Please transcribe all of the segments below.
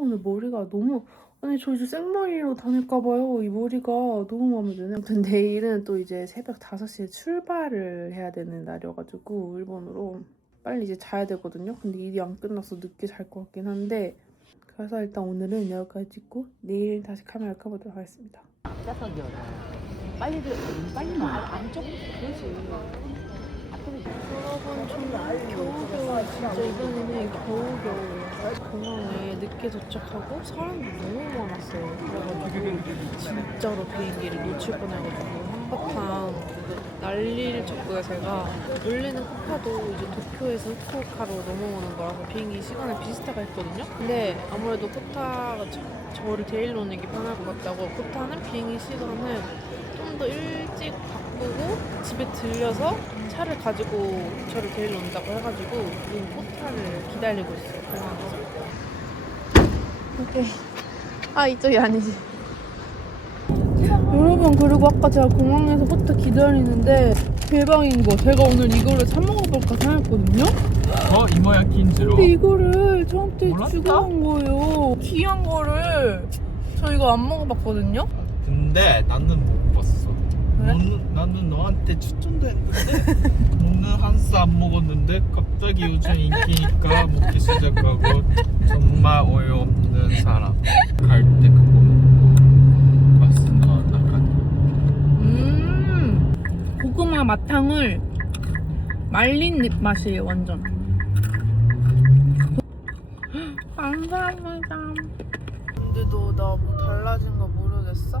오늘 머리가 너무 아니 저 이제 생머리로 다닐까봐요. 이 머리가 너무 마음에 드네. 아무튼 내일은 또 이제 새벽 5시에 출발을 해야 되는 날이어가지고 일본으로 빨리 이제 자야 되거든요. 근데 일이 안 끝나서 늦게 잘 것 같긴 한데 그래서 일단 오늘은 여기까지 찍고 내일 다시 카메라 켜보도록 하겠습니다. 빨리 안쪽 그지. 여러분 정말 겨우겨우 진짜 이번에는 겨우겨우 공항에 늦게 도착하고 사람들이 너무 많았어요. 그래가지고 진짜로 비행기를 놓칠 뻔해가지고 한바탕 난리를 쳤고요. 제가 원래는 코타도 이제 도쿄에서 후쿠오카로 넘어오는 거라서 비행기 시간을 비슷하게 했거든요. 근데 아무래도 코타가 저를 데리러 오는 게 편할 것 같다고 코타는 비행기 시간을 좀 더 일찍 바꾸고 집에 들려서 차를 가지고 저를 데리러 온다고 해가지고 지금 코타를 기다리고 있어요. 공항에서. 오케이. 아 이쪽이 아니지. 여러분 그리고 아까 제가 공항에서 코타 기다리는데 대박인 거 제가 오늘 이거를 사 먹어볼까 생각했거든요. 이모야끼인지로. 근데 이거를 저한테 몰랐다? 주고 간 거예요. 귀한 거를 저 이거 안 먹어봤거든요. 근데 나는 못 봤어. 그래? 나는 너한테 추천도 했는데 너는 한스 안 먹었는데 갑자기 요즘 인기니까 먹기 시작하고 정말 어이없는 사람. 갈 때 그거 먹고 왔으나 나가니. 고구마 마탕을 말린 맛이에요 완전. 감사합니다. 근데 너 나 뭐 달라진 거 모르겠어?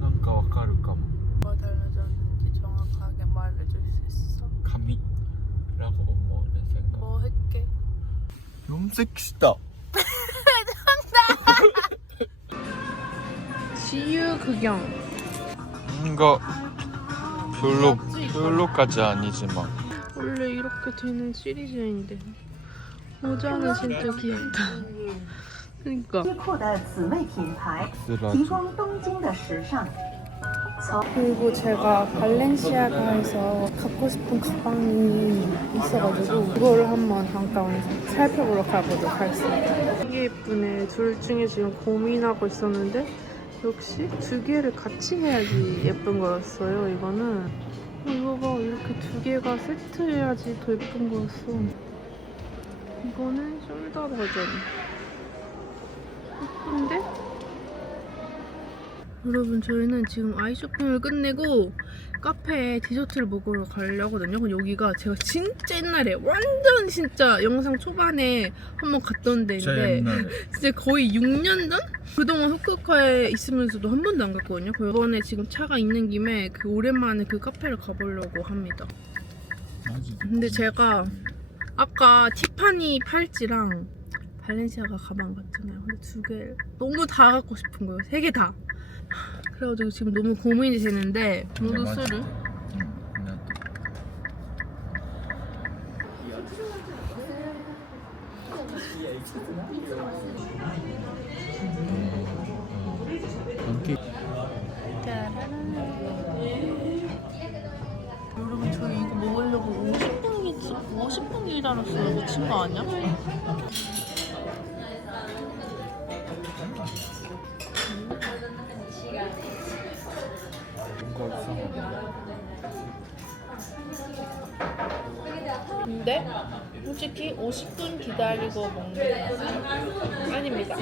뭔가 와카르까 뭐. 뭐가 달라졌는지 정확하게 말해줄 수 있어? 감이라고 뭐는 생각. 뭐 할게? 염색시다. 지유극영. 이거 별로까지 아니지만. 원래 이렇게 되는 시리즈인데 모자는 진짜 귀엽다. 그러니까. 西裤的姊妹品牌，提供东京的时尚。 그리고 제가 발렌시아가에서 갖고 싶은 가방이 있어가지고 그거를 한번 잠깐 살펴보러 가보도록 하겠습니다. 되게 예쁘네. 둘 중에 지금 고민하고 있었는데 역시 두 개를 같이 해야지 예쁜 거였어요. 이거는 이거 봐, 이렇게 두 개가 세트해야지 더 예쁜 거였어. 이거는 숄더 버전. 예쁜데? 여러분 저희는 지금 아이 쇼핑을 끝내고 카페에 디저트를 먹으러 가려거든요. 근데 여기가 제가 진짜 옛날에 완전 진짜 영상 초반에 한번 갔던 데인데 진짜 거의 6년 전? 그동안 후쿠오카에 있으면서도 한 번도 안 갔거든요. 그래서 이번에 지금 차가 있는 김에 그 오랜만에 그 카페를 가보려고 합니다. 근데 제가 아까 티파니 팔찌랑 발렌시아가 가방 갔잖아요. 근데 두 개 너무 다 갖고 싶은 거예요. 세 개 다. 그래가지고 지금 너무 고민이 되는데 모두 쓰를? 여러분 저 이거 먹으려고 50분 기다렸어요. 미친 거 아니야? 근데 솔직히 50분 기다리고 먹는 것은 아닙니다.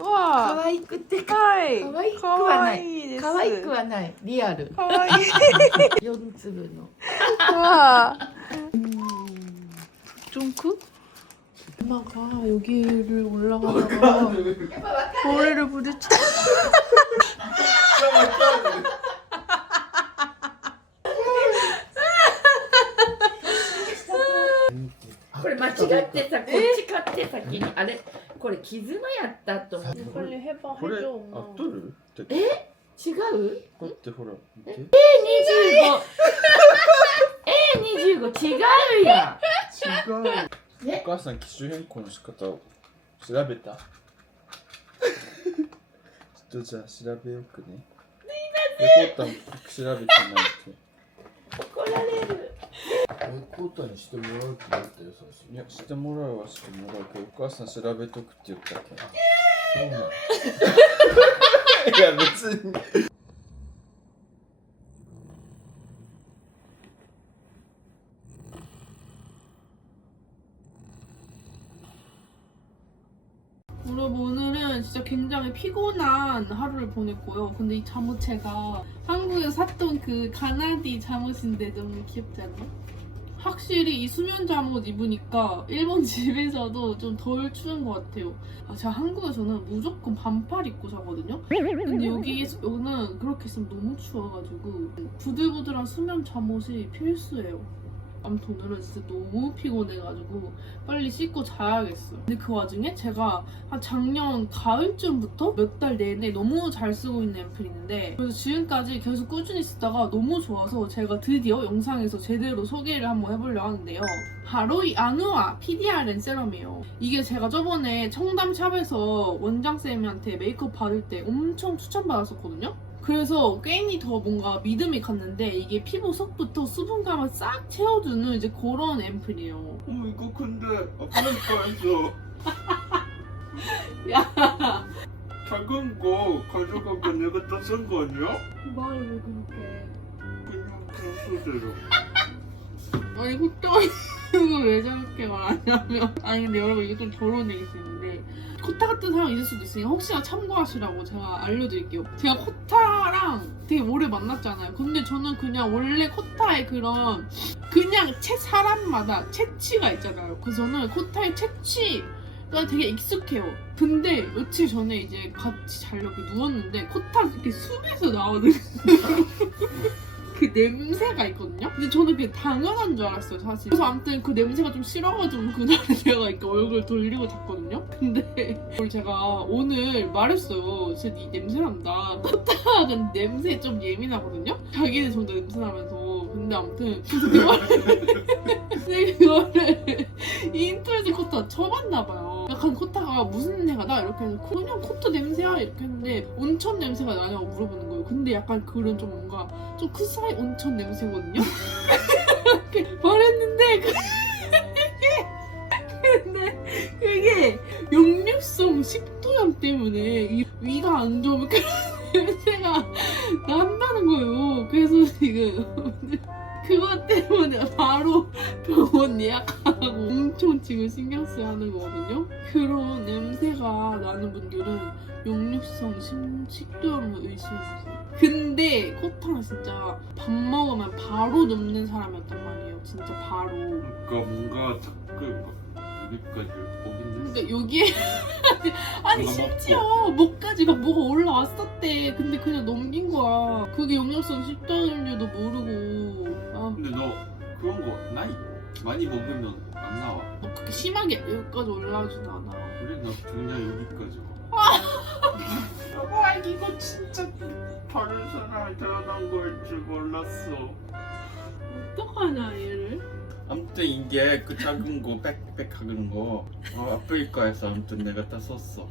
와, 可愛くてはい可愛くはないです可愛くはないリアルかわいい4粒の 와 쫑크? 엄마가 여기를 올라가다가 머리를 부딪혀.これ間違ってさこっち買って先にあれこれ絆やったと思う 빨리 해봐, 그래? 해줘, 엄마. 앞돌을? 違う 그때 호라. 25 2025違うやん。違う。えお母さん機種変更の仕方を調べた？ちょっとじゃあ調べようくね。レポーターも調べてないと。怒られる。レポーターにしてもらうって言ったよ、最初。いや、してもらうはしてもらうけど、お母さん調べとくって言ったっけ。そうなの。いや、別に。여러분 오늘은 진짜 굉장히 피곤한 하루를 보냈고요. 근데 이 잠옷 제가 한국에서 샀던 그 가나디 잠옷인데 너무 귀엽지 않나? 확실히 이 수면 잠옷 입으니까 일본 집에서도 좀 덜 추운 것 같아요. 제가 한국에서는 무조건 반팔 입고 자거든요. 근데 여기는 그렇게 있으면 너무 추워가지고 부들부들한 수면 잠옷이 필수예요. 아무튼 오늘은 진짜 너무 피곤해가지고 빨리 씻고 자야겠어요. 근데 그 와중에 제가 한 작년 가을쯤부터 몇 달 내내 너무 잘 쓰고 있는 앰플인데 그래서 지금까지 계속 꾸준히 쓰다가 너무 좋아서 제가 드디어 영상에서 제대로 소개를 한번 해보려고 하는데요. 바로 이 아누아 PDRN 세럼이에요. 이게 제가 저번에 청담샵에서 원장쌤한테 메이크업 받을 때 엄청 추천받았었거든요. 그래서 괜히 더 뭔가 믿음이 갔는데 이게 피부 속부터 수분감을 싹 채워주는 이제 그런 앰플이에요. 이거 근데 아프리카에서 야, 작은 거 가져가고 내가 다 쓴 거 아니야? 말을 왜 그렇게? 그냥 순서대로. 아니 코타 왜 저렇게 말하냐면 아니 근데 여러분 이게 좀 더러운 얘기일 수 있는데 코타 같은 사람이 있을 수도 있으니까 혹시나 참고하시라고 제가 알려드릴게요. 제가 코타랑 되게 오래 만났잖아요. 근데 저는 그냥 원래 코타의 그냥 사람마다 체취가 있잖아요. 그래서 저는 코타의 체취가 되게 익숙해요. 근데 며칠 전에 이제 같이 자려고 누웠는데 코타 이렇게 숲에서 나오는 그 냄새가 있거든요? 근데 저는 그게 당연한 줄 알았어요, 사실. 그래서 아무튼 그 냄새가 좀 싫어가지고 그날은 제가 이렇게 얼굴 돌리고 잤거든요? 근데 그걸 제가 오늘 말했어요. 진짜 네 냄새 난다. 코타는 냄새에 좀 예민하거든요? 자기는 저도 냄새 나면서. 근데 아무튼 그거를 인터넷에 코타 쳐봤나봐요. 약간 코타가 무슨 냄새가 나? 이렇게 해서 그냥 코타 냄새야? 이렇게 했는데 온천 냄새가 나냐고 물어보는 거예요. 근데 약간 그런 좀 뭔가 좀 그 사이 온천 냄새거든요? 이렇게 말했는데 근데 그게 역류성 식도염 때문에 이 위가 안 좋으면 그런 냄새가 난다는 거예요. 그래서 지금 그것 때문에 바로 병원 예약하고 엄청 지금 신경 써야 하는 거거든요. 그런 냄새가 나는 분들은 역류성 식도염을 의심해보세요. 근데 코타는 진짜 밥 먹으면 바로 눕는 사람이었단 말이에요. 진짜 바로. 그러니까 뭔가 자꾸 여기까지 오긴 근데 여기에 아니 심지어 목까지 막 뭐가 올라왔었대. 근데 그냥 넘긴 거야. 그게 역류성 식도염인 줄도 모르고. 아, 근데 너 그런 거 나이 많이 먹으면 안 나와. 막 그렇게 심하게 여기까지 올라오진 않아. 그래 나 그냥 여기까지 와. 여보 이거 진짜 다른 사람이 태어난 걸 줄 몰랐어. 어떡하냐 얘를. 아무튼 이게 그 작은 거 빽빽하는 거 아프리카에서 아무튼 내가 다 썼어.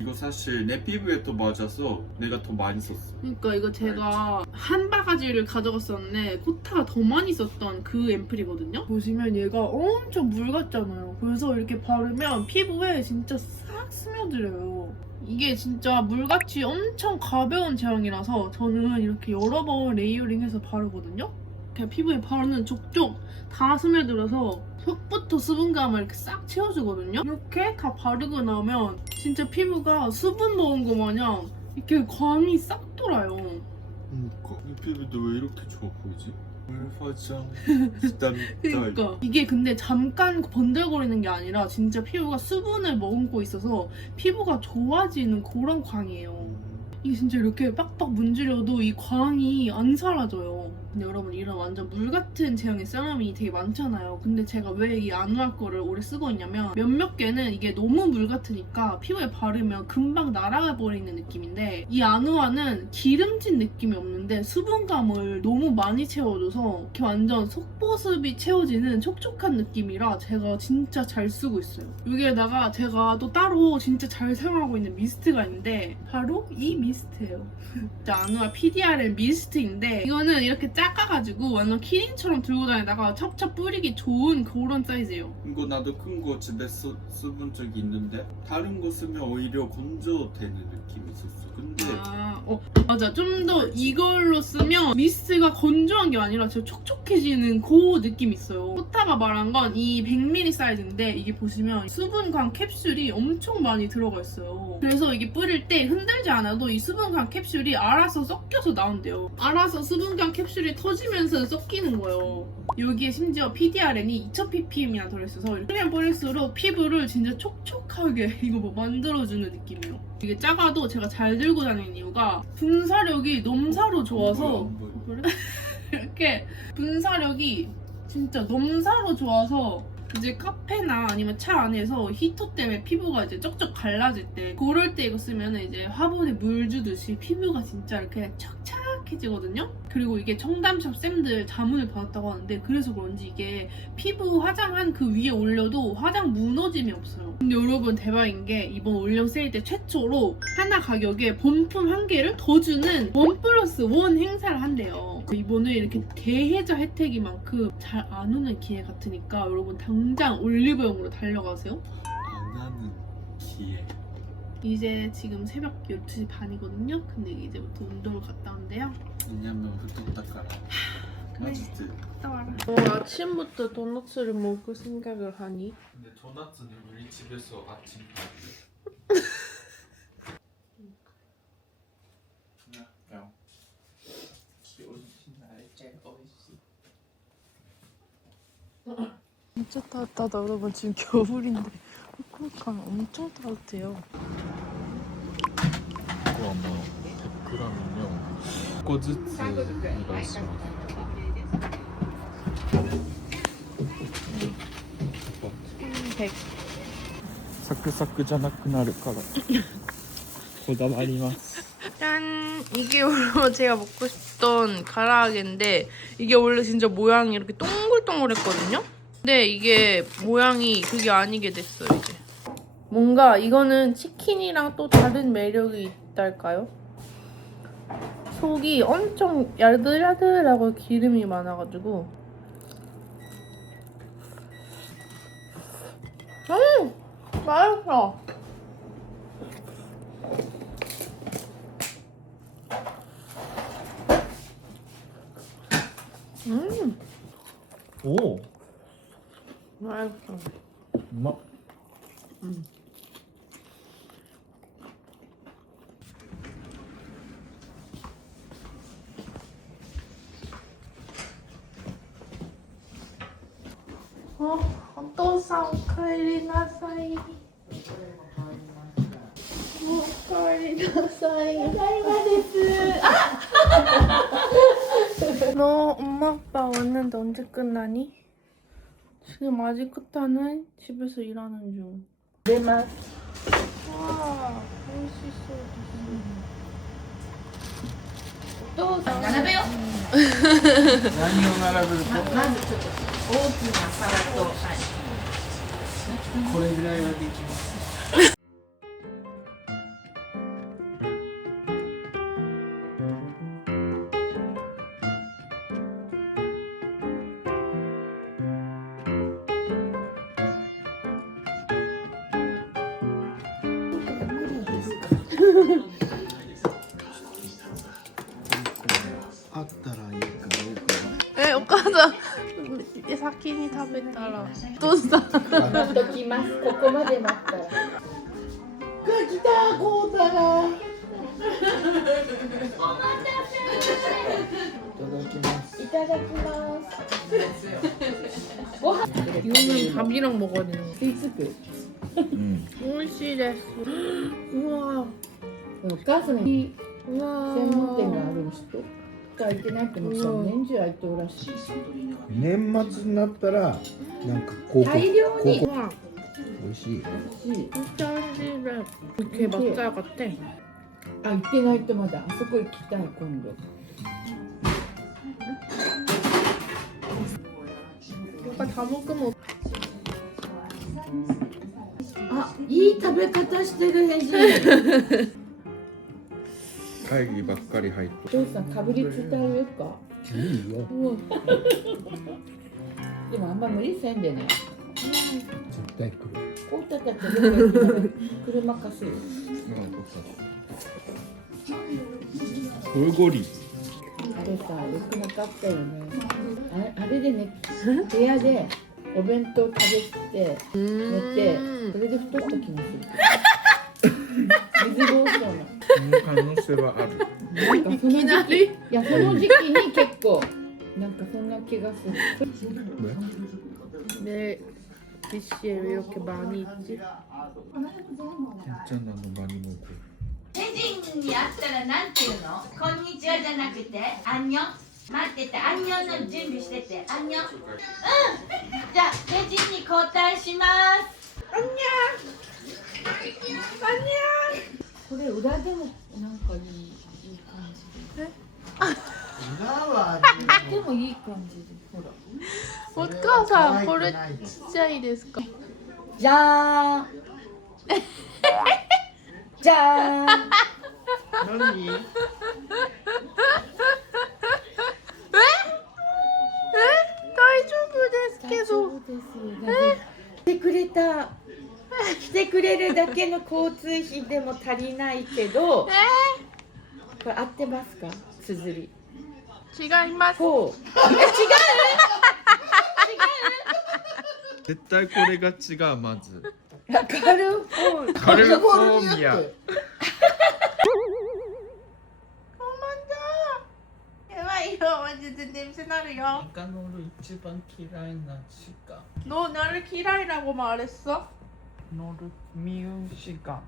이거 사실 내 피부에 더 맞아서 내가 더 많이 썼어. 그러니까 이거 제가 한 바가지를 가져갔었는데 코타가 더 많이 썼던 그 앰플이거든요. 보시면 얘가 엄청 물 같잖아요. 그래서 이렇게 바르면 피부에 진짜 싹 스며들어요. 이게 진짜 물같이 엄청 가벼운 제형이라서 저는 이렇게 여러 번 레이어링해서 바르거든요. 이렇게 피부에 바르는 족족 다 스며들어서 속부터 수분감을 이렇게 싹 채워주거든요. 이렇게 다 바르고 나면 진짜 피부가 수분 먹은 거 마냥 이렇게 광이 싹 돌아요. 그러니까 이 피부도 왜 이렇게 좋아 보이지? 화장 그러니까 이게 근데 잠깐 번들거리는 게 아니라 진짜 피부가 수분을 머금고 있어서 피부가 좋아지는 그런 광이에요. 이게 진짜 이렇게 빡빡 문지려도 이 광이 안 사라져요. 근데 여러분 이런 완전 물 같은 제형의 세럼이 되게 많잖아요. 근데 제가 왜 이 아누아 거를 오래 쓰고 있냐면 몇몇 개는 이게 너무 물 같으니까 피부에 바르면 금방 날아가 버리는 느낌인데 이 아누아는 기름진 느낌이 없는데 수분감을 너무 많이 채워줘서 이렇게 완전 속보습이 채워지는 촉촉한 느낌이라 제가 진짜 잘 쓰고 있어요. 여기에다가 제가 또 따로 진짜 잘 사용하고 있는 미스트가 있는데 바로 이 미스트예요. 아누아 PDRN 미스트인데 이거는 이렇게 작아가지고 완전 키링처럼 들고 다니다가 찹찹 뿌리기 좋은 그런 사이즈예요. 이거 나도 큰 거 집에 써본 적이 있는데 다른 거 쓰면 오히려 건조되는 느낌이 있었어. 근데 맞아. 좀 더 이걸로 쓰면 미스트가 건조한 게 아니라 진짜 촉촉해지는 그 느낌이 있어요. 호타가 말한 건 이 100ml 사이즈인데 이게 보시면 수분광 캡슐이 엄청 많이 들어가 있어요. 그래서 이게 뿌릴 때 흔들지 않아도 이 수분광 캡슐이 알아서 섞여서 나온대요. 알아서 수분광 캡슐이 터지면서 섞이는 거예요. 여기에 심지어 PDRN이 2000ppm이나 들어있어서 뿌리면 뿌릴수록 피부를 진짜 촉촉하게 이거 뭐 만들어주는 느낌이에요. 이게 작아도 제가 잘 들고 다니는 이유가 분사력이 넘사로 좋아서 그래? 이렇게 분사력이 진짜 넘사로 좋아서 이제 카페나 아니면 차 안에서 히터 때문에 피부가 이제 쩍쩍 갈라질 때 그럴 때 이거 쓰면 이제 화분에 물 주듯이 피부가 진짜 이렇게 촉촉해지거든요. 그리고 이게 청담샵 쌤들 자문을 받았다고 하는데 그래서 그런지 이게 피부 화장한 그 위에 올려도 화장 무너짐이 없어요. 근데 여러분 대박인 게 이번 올영 세일 때 최초로 하나 가격에 본품 한 개를 더 주는 1+1 행사를 한대요. 이번에 이렇게 대혜자 혜택이 만큼 잘 안 오는 기회 같으니까 여러분 당장 올리브영으로 달려가세요. 안 하는 기회. 이제 지금 새벽 12시 반이거든요. 근데 이제부터 운동을 갔다 온대요. 왜냐면 후딱후딱 그래. 맛있지. 갔다 와라. 아침부터 도넛을 먹을 생각을 하니? 근데 도넛은 우리 집에서 아침 밥이야. 그냥 진짜 따뜻하다. 여러분 지금 겨울인데 후쿠오카는 엄청 따뜻해요. 이거 아마 100g이면 1個ずつお願いします 100. サクサクじゃなくなるからこだわります 짠! 이게 원래 제가 먹고 싶던 가라아게인데 이게 원래 진짜 모양이 이렇게 동글동글했거든요? 근데 이게 모양이 그게 아니게 됐어요 이제. 뭔가 이거는 치킨이랑 또 다른 매력이 있달까요? 속이 엄청 야들야들하고 기름이 많아가지고 맛있어. 오! 맛있어. 엄마お父さんおかえりなさい。おかえりなさい。ただいまです。너 엄마 아빠 왔는데 언제 끝나니? 지금 아직 끝나는 집에서 일하는 중. 네 맛. 와, 멋있어. 並べよ何を並べるとまずちょっと大きな皿と、これぐらいはできますあったらいいかどうかお母さん先に食べたらどうした待っときます。ここまで待ったら。来たこうたらいただきますいただきます。 이거는 밥이랑 먹어야 되는 거. スイーツク。 美味しいです。うわお母さんにうわ専門店がある人。開いてないってもう年中開いてるらしい。年末になったらなんか広告大量に 우와 美味しい。 진짜 한집에 이렇게 맛살 같아. あ、行ってないとまだ。あそこ行きたい今度。 오빠 다 먹으면 あ、いい食べ方してるヘジ。会議ばっかり入っお父さんかぶりついてあげようか。ていいよ。 우와 でもあんま無理せんでね。絶対来る。こうたたってどこ行くの車貸すよ。ゴリゴリ。あれさ、よくなかったよね。あれでね、部屋でお弁当食べて寝て、それで太った気がする。水疱瘡の。その可能性はある。なんかその時期、いやその時期に結構なんかそんな気がする。 내 디시에 왜 이렇게 많이 있지? 괜찮아, 너 많이 먹고. レジンに会ったらなんて言うの？こんにちはじゃなくて、アンニョン。待ってて、アンニョンの準備してて、アンニョン。うん。じゃあ、レジンに交代します。アンニこれ裏でもなんかいい感じで。でもいい感じで、ほら。 오카상これ 진짜いいですか? じゃーん。じゃーん。 何? 계속 来てくれた。来てくれるだけの交通費でも足りないけど。これ合ってますか？綴り。 違います. こう。 絶対これが違うまず。カルフォー。 カリフォルニア。 이거 완전 냄새 나요. 내가 너를 이치반嫌いな시간. 너 나를 기라이라고 말했어? 너를 미운 시간.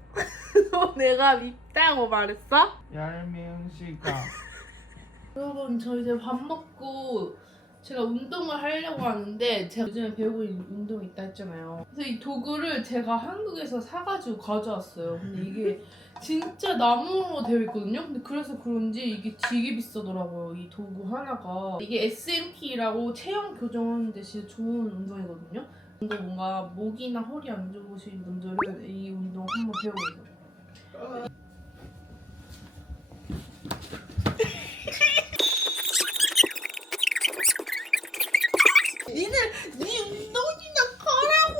너 내가 밉다고 말했어? 얄미운 시간. 여러분 저 이제 밥 먹고 제가 운동을 하려고 하는데 제가 요즘에 배우고 있는 운동이 있다 했잖아요. 그래서 이 도구를 제가 한국에서 사가지고 가져왔어요. 근데 이게 진짜 나무로 되어 있거든요. 근데 그래서 그런지 이게 되게 비싸더라고요. 이 도구 하나가. 이게 SMP라고 체형 교정하는데 진짜 좋은 운동이거든요. 근데 뭔가 목이나 허리 안 좋으신 분들은 이 운동 한번 배워보세요. 니는 네 운동이나 가라고.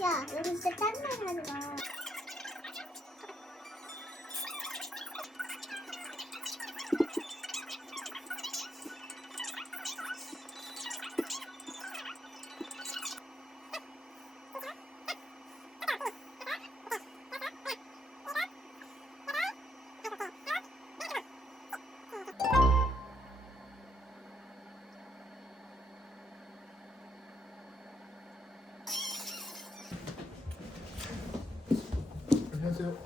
야, 여기 진짜 딴말 하지 마. 안녕하세요.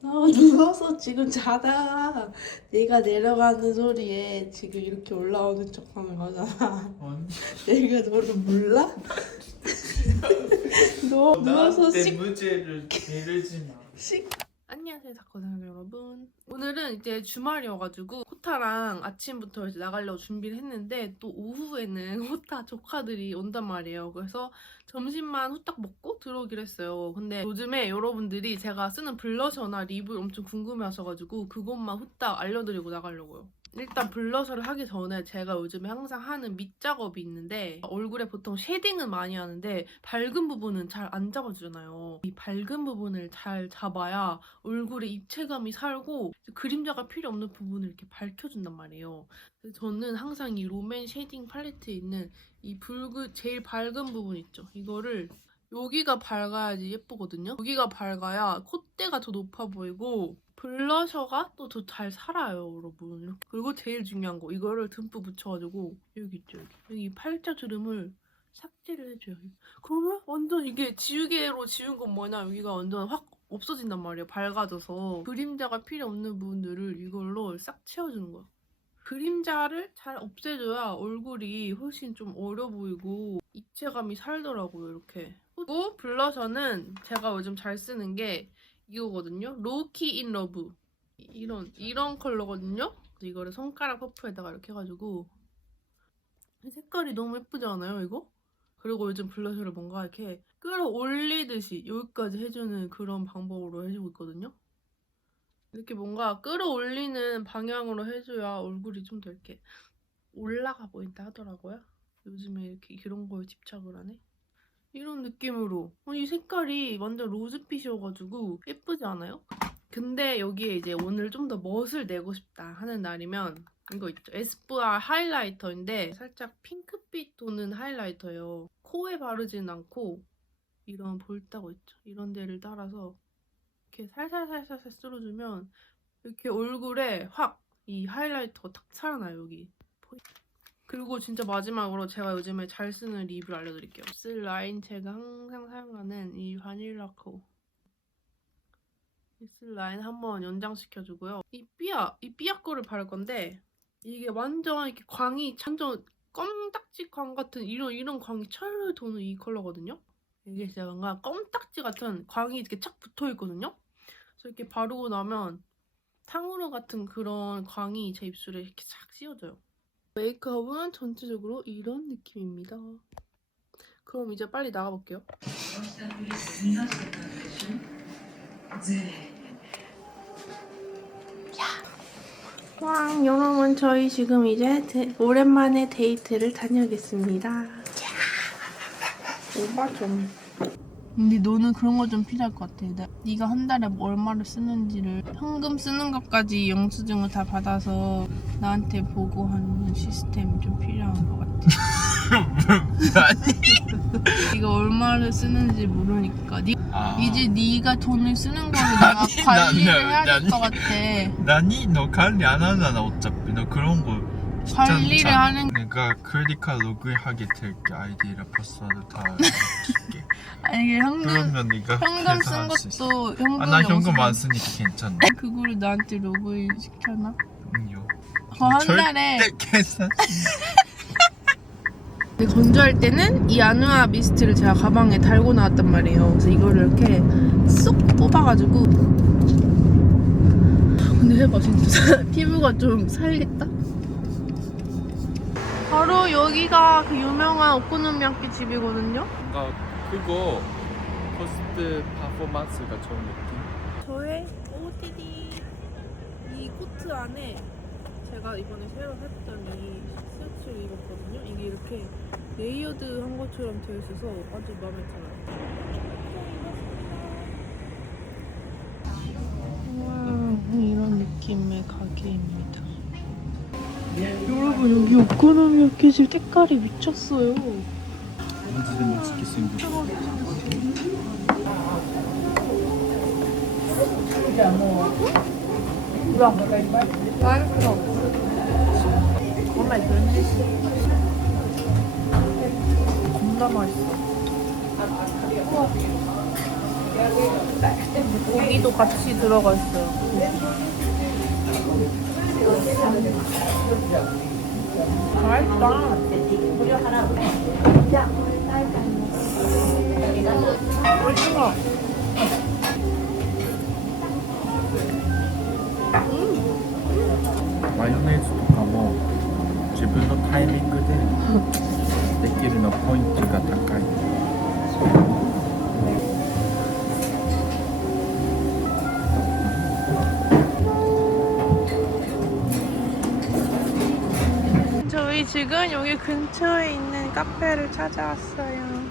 나 누워서 지금 자다가 내가 내려가는 소리에 지금 이렇게 올라오는 척하는 거잖아. 언니. 내가 너를 몰라? 너 누워서 나한테 무죄를 미루지 마. 안녕하세요, 사커생 여러분. 오늘은 이제 주말이어가지고 호타랑 아침부터 이제 나가려고 준비를 했는데 또 오후에는 호타 조카들이 온단 말이에요. 그래서 점심만 후딱 먹고 들어오기로 했어요. 근데 요즘에 여러분들이 제가 쓰는 블러셔나 립을 엄청 궁금해하셔가지고 그것만 후딱 알려드리고 나가려고요. 일단 블러셔를 하기 전에 제가 요즘에 항상 하는 밑작업이 있는데 얼굴에 보통 쉐딩은 많이 하는데 밝은 부분은 잘 안 잡아주잖아요. 이 밝은 부분을 잘 잡아야 얼굴에 입체감이 살고 그림자가 필요 없는 부분을 이렇게 밝혀준단 말이에요. 그래서 저는 항상 이 롬앤 쉐딩 팔레트에 있는 이 제일 밝은 부분 있죠. 이거를 여기가 밝아야지 예쁘거든요. 여기가 밝아야 콧대가 더 높아 보이고 블러셔가 또 더 잘 살아요, 여러분. 이렇게. 그리고 제일 중요한 거, 이거를 듬뿍 묻혀가지고 여기 있죠, 여기 팔자주름을 삭제를 해줘요. 그러면 완전 이게 지우개로 지운 건 뭐냐, 여기가 완전 확 없어진단 말이에요. 밝아져서. 그림자가 필요 없는 부분들을 이걸로 싹 채워주는 거야. 그림자를 잘 없애줘야 얼굴이 훨씬 좀 어려 보이고 입체감이 살더라고요. 이렇게. 그리고 블러셔는 제가 요즘 잘 쓰는 게 이거거든요. 로키 인 러브. 이런 컬러거든요. 이거를 손가락 퍼프에다가 이렇게 해가지고 색깔이 너무 예쁘지 않아요, 이거? 그리고 요즘 블러셔를 뭔가 이렇게 끌어올리듯이 여기까지 해주는 그런 방법으로 해주고 있거든요. 이렇게 뭔가 끌어올리는 방향으로 해줘야 얼굴이 좀 더 이렇게 올라가 보인다 하더라고요. 요즘에 이렇게 그런 거에 집착을 하네. 이런 느낌으로. 이 색깔이 완전 로즈빛이어가지고 예쁘지 않아요? 근데 여기에 이제 오늘 좀 더 멋을 내고 싶다 하는 날이면 이거 있죠. 에스쁘아 하이라이터인데 살짝 핑크빛 도는 하이라이터예요. 코에 바르진 않고 이런 볼따고 있죠. 이런 데를 따라서 이렇게 살살살살 쓸어주면 이렇게 얼굴에 확 이 하이라이터가 탁 살아나요, 여기. 그리고 진짜 마지막으로 제가 요즘에 잘 쓰는 립을 알려드릴게요. 립 라인 제가 항상 사용하는 이 바닐라 코. 립 라인 한번 연장시켜주고요. 이 삐아 거를 바를 건데 이게 완전 이렇게 광이 완전 껌딱지 광 같은 이런 광이 철을 도는 이 컬러거든요. 이게 진짜 뭔가 껌딱지 같은 광이 이렇게 착 붙어 있거든요. 그래서 이렇게 바르고 나면 탕후루 같은 그런 광이 제 입술에 이렇게 싹 씌워져요. 메이크업은 전체적으로 이런 느낌입니다. 그럼 이제 빨리 나가볼게요. 와, 여러분 저희 지금 이제 오랜만에 데이트를 다녀오겠습니다. 오바 좀. 근데 너는 그런 거 좀 필요할 것 같아. 네가 한 달에 얼마를 쓰는지를 현금 쓰는 것까지 영수증을 다 받아서 나한테 보고하는 시스템이 좀 필요한 것 같아. 네가 얼마를 쓰는지 모르니까 이제 네가 돈을 쓰는 거를 내가 관리를 해야 될 것 같아. 나니? 너 관리 안 하잖아 어차피. 너 그런 거 관리를 하는. 내가 크레딧 카드 로그인하게 될게. 아이디랑 파스워드 다 알려줄게. 아니 이게 그러면 네가 현금 계산할 수 쓴 있어. 것도 현금 나 현금 안 쓰니까 괜찮네. 그거를 나한테 로그인 시켜놔? 아니요. 한 달에 절대 계산. 건조할 때는 이 아누아 미스트를 제가 가방에 달고 나왔단 말이에요. 그래서 이거를 이렇게 쏙 뽑아가지고. 근데 해봐 진짜 피부가 좀 살겠다. 바로 여기가 그 유명한 오코노미야끼 집이거든요. 뭔가 그거 코스트 퍼포먼스가 좋은 느낌. 저의 OOTD 이 코트 안에 제가 이번에 새로 샀던 이 스웨트를 입었거든요. 이게 이렇게 레이어드한 것처럼 되어 있어서 아주 마음에 들어요. 와, 이런 느낌의 가게입니다. 여러분 여기 오코노미야끼 집 색깔이 미쳤어요. 진짜 멋있게 생겼어. 맛있어. 정말 겁나 맛있어. 고기도 같이 들어가 있어요. 맛있다. 맛있어. 마요네즈とかも自分のタイミングでできるのポイントが高い。 저희 지금 여기 근처에 있는 카페를 찾아왔어요.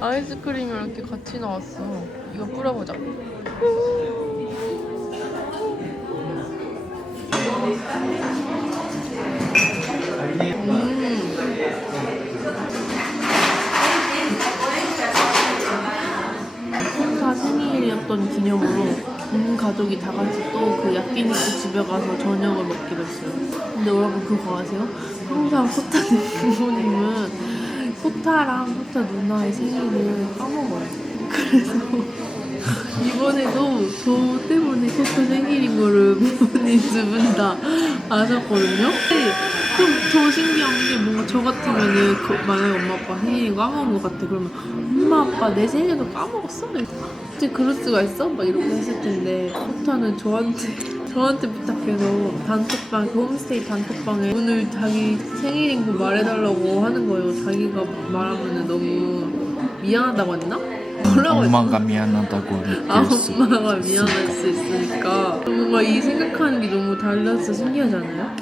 아이스크림이 이렇게 같이 나왔어. 이거 뿌려보자. 다 생일이었다. 있었던 기념으로 온 가족이 다 같이 또 그 야끼니쿠 집에 가서 저녁을 먹기로 했어요. 근데 여러분 그거 아세요? 항상 코타님 부모님은 코타랑 코타 누나의 생일을 까먹어요. 그래서 이번에도 저 때문에 코타 생일인 거를 부모님 두 분 다 아셨거든요. 좀 더 신기한 게 뭔가 저 같으면은 만약에 엄마 아빠 생일인 거 까먹은 것 같아. 그러면 엄마 아빠 내 생일도 까먹었어? 어떻게 그럴 수가 있어? 막 이렇게 했을 텐데 코타는 저한테 부탁해서 단톡방, 그 홈스테이 단톡방에 오늘 자기 생일인 거 말해달라고 하는 거예요. 자기가 말하면 너무 미안하다고 했나? 뭐라고 했나? 엄마가 미안하다고 느낄 수 엄마가 미안할 있으니까. 수 있으니까 뭔가 이 생각하는 게 너무 달라서 신기하지 않아요?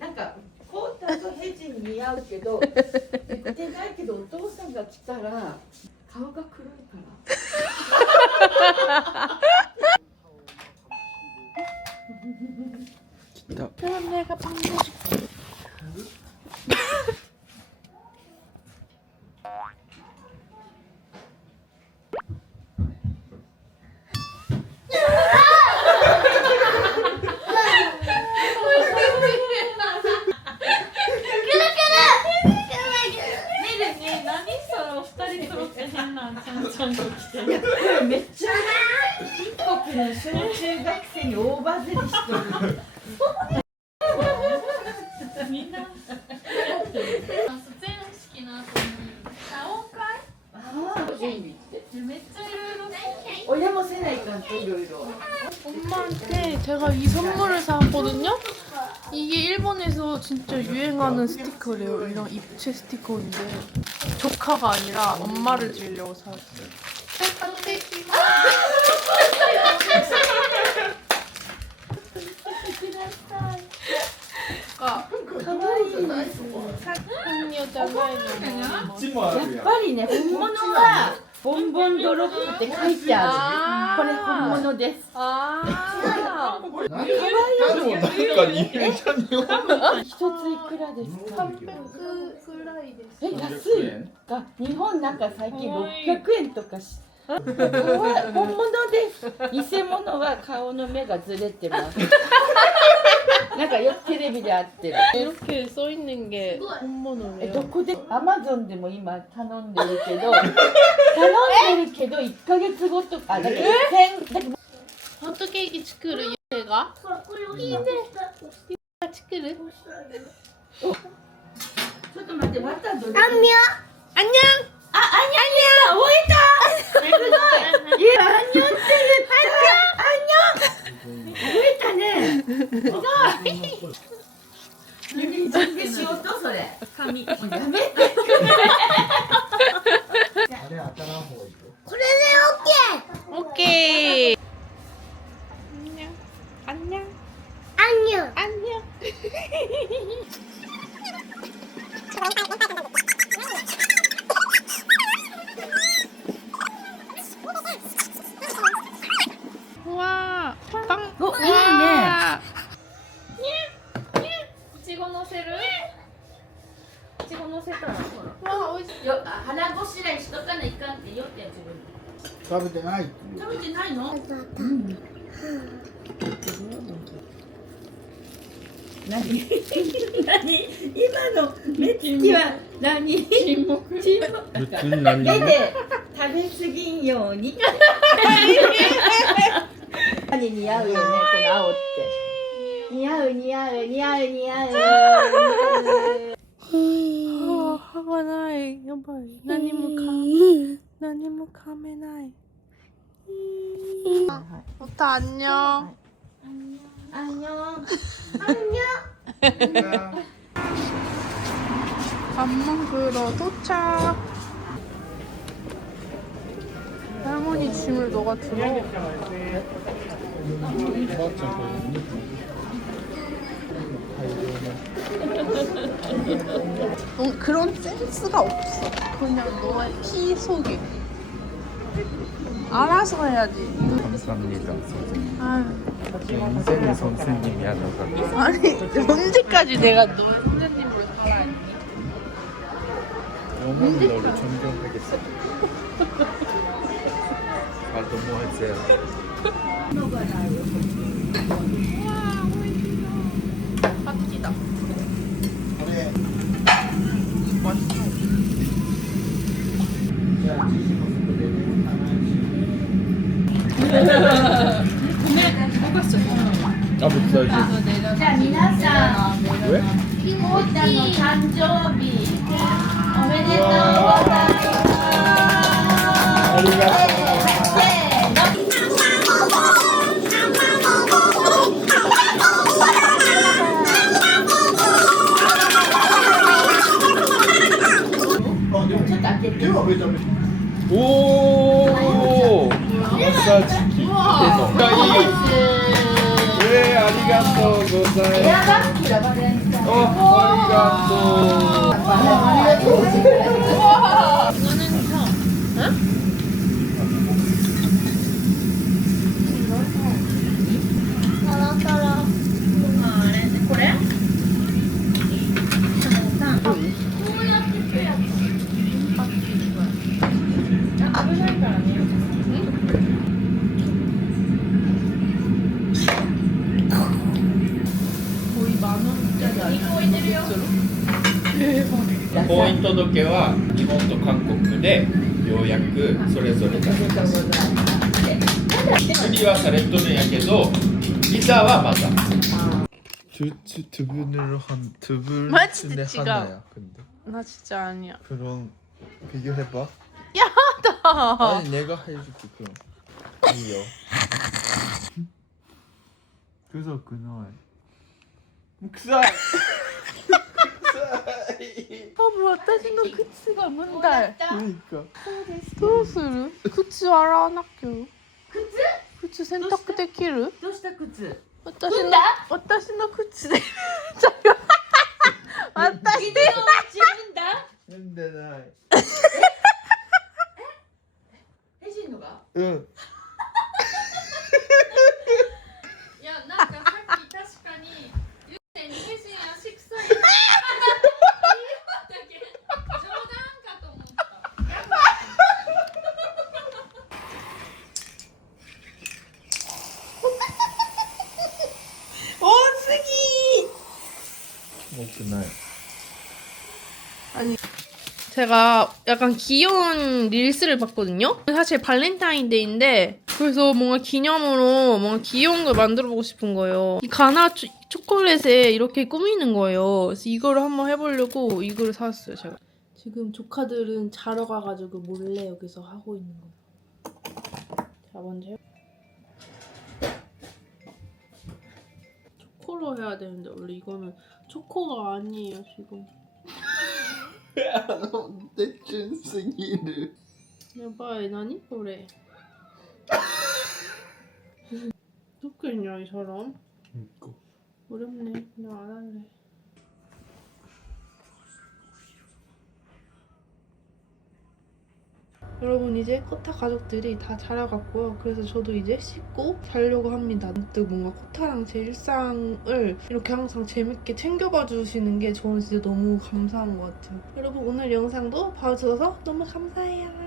なんかコータとヘジに似合うけど言ってないけどお父さんが来たら顔が黒いから。 그럼 내가 빵 해줄게.いやこれめっちゃ韓国の小中学生に大バズりしてる。みんな卒園式の後に謝恩会ああ準備ってめっちゃいろいろ親もせないかんといろいろ。 엄마한테 제가 이 선물을 사왔거든요? 이게 일본에서 진짜 유행하는 스티커래요. 이런 입체 스티커인데 조카가 아니라 엄마를 주려고 사왔어요. 아, 可愛いね。 사탕녀잖아요. やっぱりね本物はボンボンドロップって書いてある。これ本物です。 아, 可愛いよ。なんか似てるじゃんよ。一ついくらですか。 300くらいです。え安い。あ日本なんか最近600円とかし。可愛い本物です。偽物は顔の目がずれてます。なんかよくテレビで会ってる。 이렇게 써 있는 게 ど 본모노래요. こでアマゾンでも今頼んでるけど1ヶ月後とかだけど1000 어떻게 이게 치크를 얘가? 이제 치크를? ちょっと待ってまたどれ 안녕. あ、アニャン覚えたすごいいや、アニョンって言った覚えたねすごい何準備しようとそれ紙やめてあれ当たらん方がいいよ。 오케이. 안녕. 안녕. 안녕. 우와, 빵. お、いいねいちごのせるいちごのせたらほら 와, 어이. よ腹ごしらえしとかないかんってよってやつ食べてないって言う。食べてないの何何今の目つきは何沈黙무슨何目で食べ過ぎんようにって何似合うよねこの青って似合う似合う似合う似合う 화가 나이. 여보, 나니모 카메 나이. 오타 안녕. 안녕 밥 먹으러 도착. 할머니 짐을 너가 들어. 그런 센스가 없어. 그냥 너의 피 속에. 알아서 해야지. 감사합니다 선생님. 아유. 인생의 선생님이야 너가. 아니 언제까지 내가 너의 선생님으로 살아야 돼? 영원히 너를 존경하겠어. 가도모하세요. 파티다. 아, 못사지. じゃあ皆さん 왜? コウちゃんの誕生日おめでとうございますありがとう。せーのちょっと開けて 오! 마사지 기계도. 네, 아리가또 エ 고자이. アバッグだバレンタイン 아리가또. ありがとうございます トロトロ。これ婚姻届は日本と韓国でようやくそれぞれ出せます。クリはされとるんやけど、ビザはまだ。두 분으로 한 두 분의 맞지, 지금. 하나야. 근데 나 진짜 아니야. 그럼 비교해봐. 야다. 아니 내가 해줄게 그럼. 아니요. 그래서 그날 묵살. 多分私の靴が問題。 그러니까. どうする？靴洗わなきゃ。靴洗濯できる？どうした靴私の靴で。私自分だ 근데 나. ヘジンのが 응. いや、なんかさっき確かにゆうせいにヘジン足臭いって言ったけど冗談かと思った먹지 나. 제가 약간 귀여운 릴스를 봤거든요. 사실 발렌타인데이인데 그래서 뭔가 기념으로 뭔가 귀여운 걸 만들어보고 싶은 거예요. 이 가나 초콜릿에 이렇게 꾸미는 거예요. 그래서 이거를 한번 해보려고 이거를 사왔어요, 제가. 지금 조카들은 자러 가가지고 몰래 여기서 하고 있는 거예요. 자, 먼저 초코로 해야 되는데 원래 이거는 초코가 아니에요, 지금. 대충 생일을. やばい、何これ特にない사람? 이거. 어렵네. 그냥 안 할래. 여러분 이제 코타 가족들이 다 자라갔고요. 그래서 저도 이제 씻고 자려고 합니다. 문득 뭔가 코타랑 제 일상을 이렇게 항상 재밌게 챙겨봐 주시는 게 저는 진짜 너무 감사한 것 같아요. 여러분 오늘 영상도 봐주셔서 너무 감사해요.